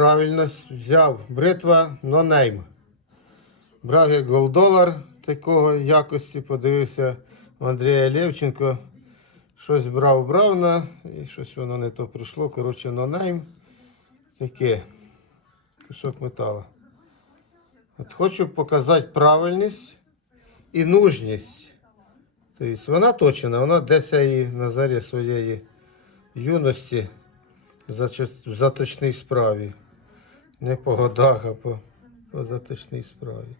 правильно взяв. Бритва Name. Брав як голдолар такого якості, подивився у Андрія Левченко. Щось брав, брав на, і щось воно не то прийшло. Коротше, Name. Таке. Кусок металу. От хочу показати правильність і нужність. Тобто вона точена, вона десь я її на зарі своєї юності в заточній справі. Не по годах, а по, по заточній справі.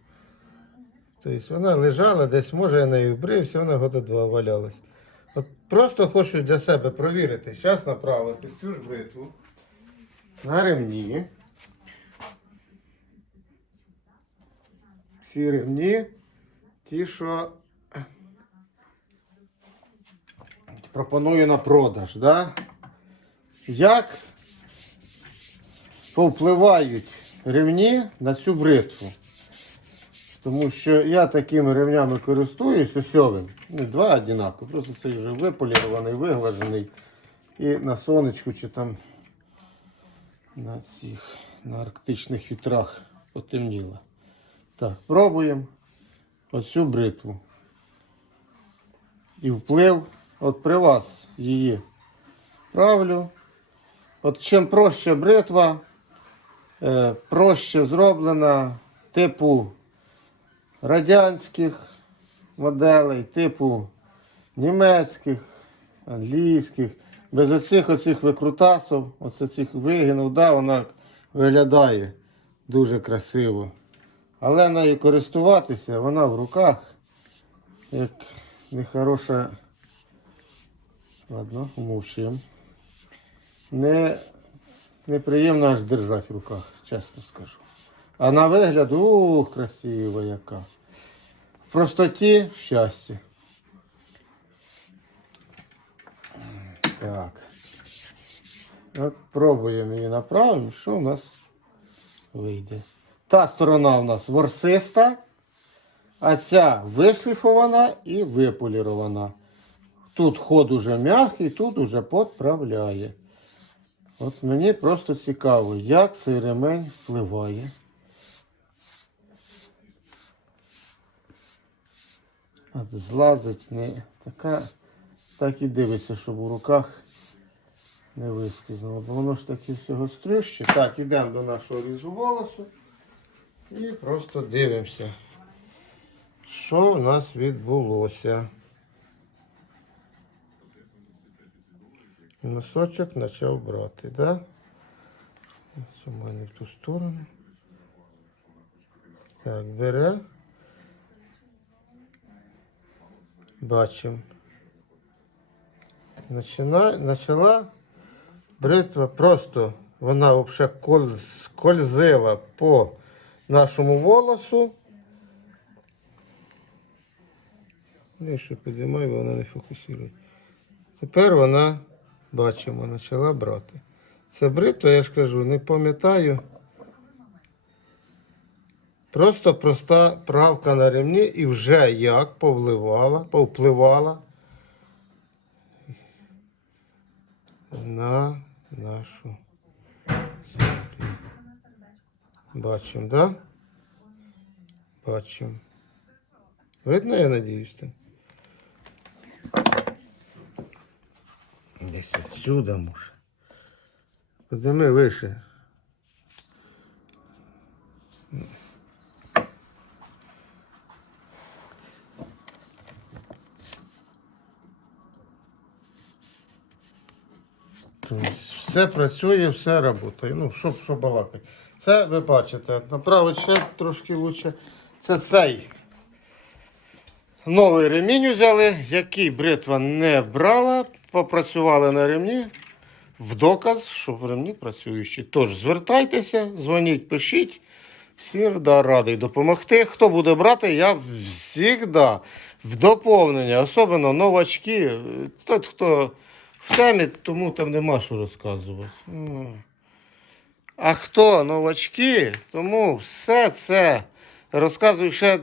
Тобто вона лежала десь, може я нею брився, вона года два валялась. От просто хочу для себе провірити. Зараз направити цю ж бритву на ремні. Ці ремні, ті, що пропоную на продаж. Да? Як повпливають ремні на цю бритву? Тому що я такими ремнями користуюсь осьовим. Ну, два однакові. Просто цей вже виполірований, вигладжений. І на сонечку чи там на цих на арктичних вітрах потемніло. Так, пробуємо оцю бритву. І вплив, от при вас її правлю. От чим проще бритва, е, проще зроблена, типу радянських моделей, типу німецьких, англійських, без оцих оцих викрутасів, оце цих вигинів, да, вона виглядає дуже красиво. Але нею користуватися, вона в руках, як нехороша. Ладно, умовчуємо. Не, неприємно аж держати в руках, чесно скажу. А на вигляд, ух, красива яка. В простоті щастя. Так. От пробуємо її направимо, що у нас вийде. Та сторона у нас ворсиста, а ця вишліфована і виполірована. Тут ход уже м'який, тут уже подправляє. От мені просто цікаво, як цей ремень впливає. От злазить не така, так і дивиться, щоб у руках не вискізнуло. Бо воно ж таки всього стрюще. Так, ідемо до нашого різу волосу і просто дивимося, що в нас відбулося. Носочок почав брати, да? У мене в ту сторону. Так, бере. Бачимо. Начала бритва просто, вона взагалі коль, скользила по нашому волосу. Ну, що підіймаю, бо вона не фокусує. Тепер вона, бачимо, почала брати. Це бритва, я ж кажу, не пам'ятаю. Просто проста правка на ремні і вже як повливала, повпливала на нашу. Бачимо, да? Бачимо. Видно, я надіюсь, так? Десь отсюда може. Подими вище. Все працює, все працює. Ну, що, що балакати. Це ви бачите, направити ще трошки краще. Це цей новий ремінь взяли, який бритва не брала, попрацювали на ремні. В доказ, що в ремні працюючі. Тож звертайтеся, дзвоніть, пишіть. Всігда радий допомогти. Хто буде брати, я завжди в доповнення, особливо новачки. Тот, хто в темі, тому там нема що розказувати. Ну. А хто новачки, тому все це розказую ще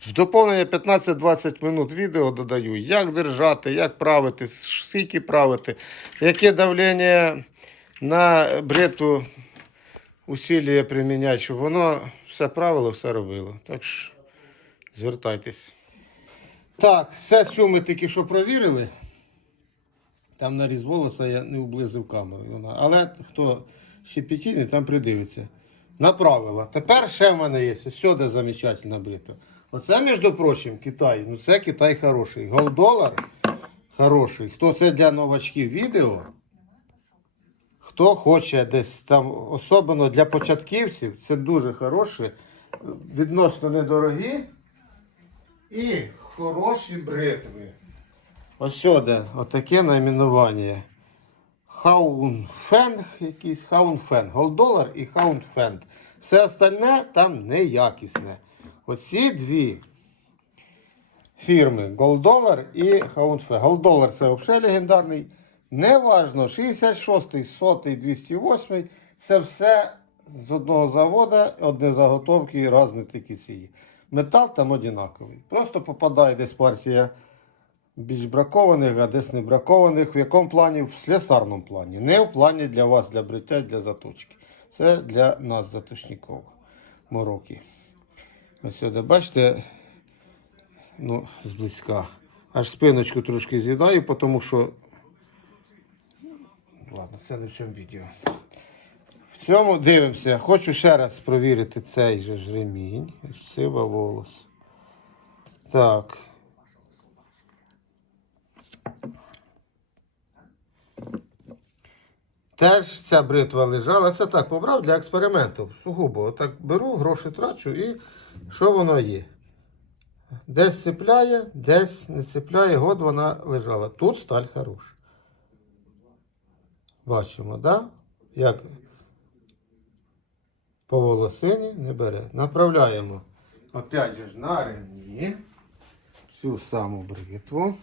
в доповнення 15-20 минут відео додаю, як держати, як правити, скільки правити, яке давлення на бритву усилля приміняти, щоб воно все правило, все робило. Так що звертайтесь. Так, все цю ми тільки що провірили. Там наріз волоса я не вблизив камеру. Але хто ще щепетільний, там придивиться. Направила. Тепер ще в мене є. Сюди замечательна бритва. Оце, між прочим, Китай. Ну це Китай хороший. Голдолар хороший. Хто це для новачків відео? Хто хоче десь там, особливо для початківців, це дуже хороше, відносно недорогі і хороші бритви. Ось сюди, отаке найменування. Хаунфенг, якийсь Хаунфенг. Голдолар і Хаунфенг. Все остальне там неякісне. Оці дві фірми Голдолар і Хаунфенг. Голдолар це взагалі легендарний. Неважно, 66-й, 100-й, 208 це все з одного заводу, одні заготовки і різні такі ці. Метал там однаковий. Просто попадає десь партія більш бракованих, а десь не бракованих. В якому плані? В слесарному плані. Не в плані для вас, для бриття, для заточки. Це для нас, заточників, мороки. Ось сюди, бачите, ну, зблизька. Аж спиночку трошки з'їдаю, тому що. Ладно, це не в цьому відео. В цьому дивимося. Хочу ще раз провірити цей же ж ремінь. Сива волос. Так. Теж ця бритва лежала. Це так побрав для експерименту. Сугубо. Так беру, гроші трачу і що воно є? Десь цепляє, десь не цепляє, год вона лежала. Тут сталь хороша. Бачимо, да? Як по волосині не бере. Направляємо опять же на ремні цю саму бритву.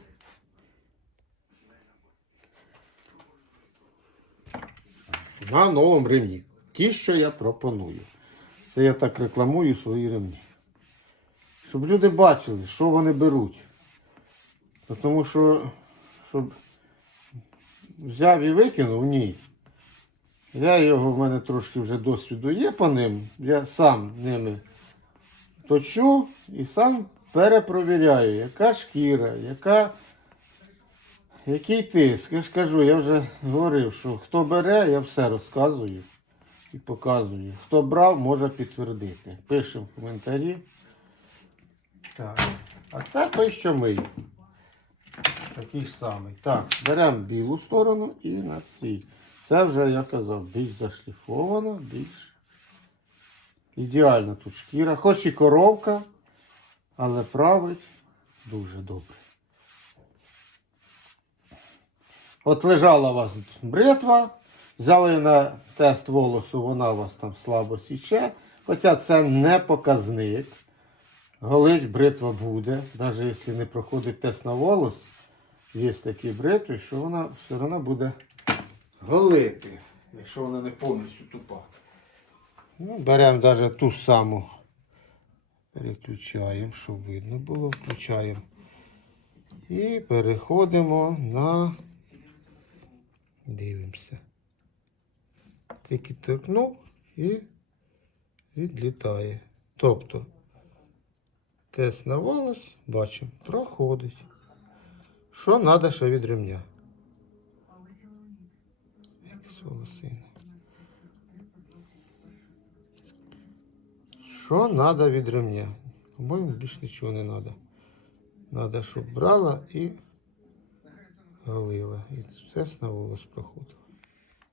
На новому ремні. Ті, що я пропоную. Це я так рекламую свої ремні. Щоб люди бачили, що вони беруть. Тому що, щоб взяв і викинув, ні. Я його, в мене трошки вже досвіду є по ним. Я сам ними точу і сам перепровіряю, яка шкіра, яка, який тиск. Я ж кажу, я вже говорив, що хто бере, я все розказую і показую. Хто брав, може підтвердити. Пишемо в коментарі. Так. А це той, що мий. Такий ж самий. Так, беремо білу сторону і на цій. Це вже, я казав, більш зашліфовано, більш ідеально тут шкіра. Хоч і коровка, але править дуже добре. От лежала у вас бритва, взяли на тест волосу, вона у вас там слабо січе. Хоча це не показник. Голить бритва буде, навіть якщо не проходить тест на волос, є такі бритви, що вона все одно буде голити, якщо вона не повністю тупа. Ну, беремо навіть ту саму, переключаємо, щоб видно було, включаємо. І переходимо на. Дивимося. Тільки торкнув і відлітає. Тобто тест на волос, бачимо, проходить. Що треба ще від ремня? Якісь волосини. Що треба від ремня? По-моєму, більше нічого не треба. Треба, щоб брала і галила. І тест на волос проходила.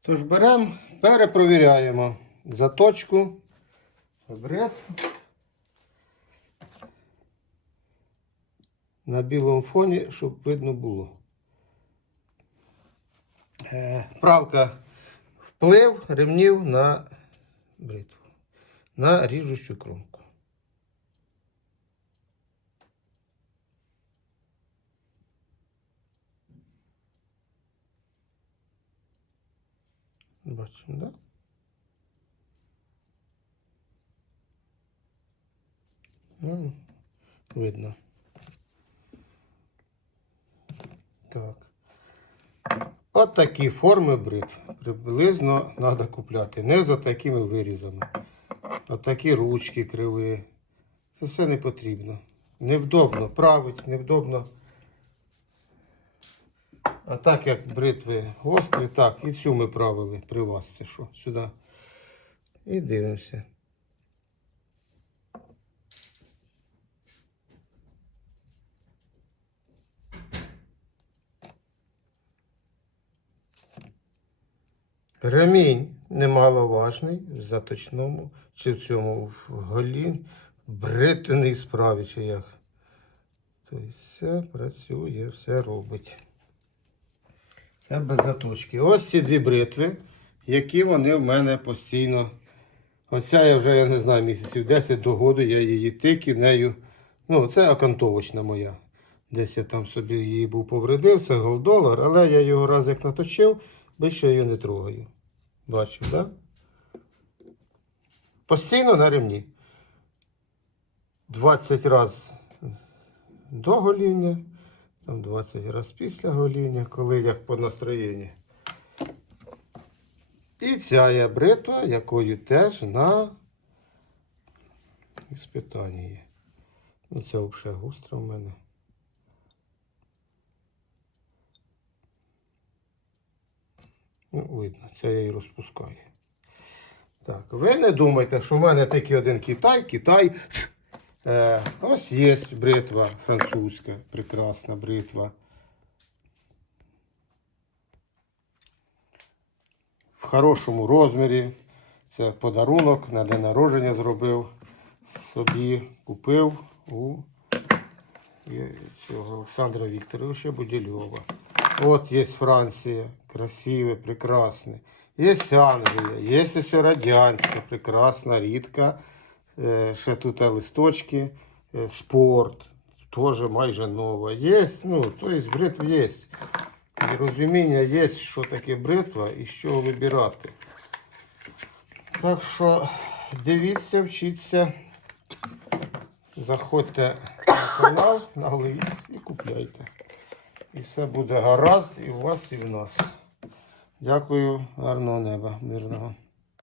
Тож беремо, перепровіряємо заточку. Обряд. на білому фоні, щоб видно було. Е, Правка вплив ремнів на бритву, на ріжущу кромку. Бачимо, да? Ну, видно. Так. От такі форми бритв приблизно треба купляти. Не з такими вирізами. От такі ручки криві. Це все не потрібно. Невдобно править, невдобно. А так як бритви гострі, так, і цю ми правили при вас. Це що? Сюди. І дивимося. Ремінь немаловажний в заточному, чи в цьому в голі, бритвеній справі, чи як. Тобто все працює, все робить. Це без заточки. Ось ці дві бритви, які вони в мене постійно. Оця я вже, я не знаю, місяців 10 до году я її тиків нею. Ну, це окантовочна моя. Десь я там собі її був повредив, це голдолар, але я його раз як наточив, більше її не трогаю. Бачив, так? Да? Постійно на ремні. 20 раз до гоління, там 20 раз після гоління, коли як по настроєнню. І ця є бритва, якою теж на іспитанні є. Ну, це взагалі густра в мене. Ну, видно, це я і розпускаю. Так, ви не думайте, що в мене тільки один Китай, Китай. Е, ось є бритва французька, прекрасна бритва. В хорошому розмірі. Це подарунок на день народження зробив. Собі купив у е, цього Олександра Вікторовича Будільова. От є Франція, красиве, прекрасне. Є Англія, є ось радянська, прекрасна, рідка. Е, Ще тут листочки, е, спорт, теж майже нова. Є, ну, тобто бритв є. І розуміння є, що таке бритва і що вибирати. Так що дивіться, вчіться, заходьте на канал, на лист і купляйте. І все буде гаразд і у вас, і в нас. Дякую, гарного неба, мирного.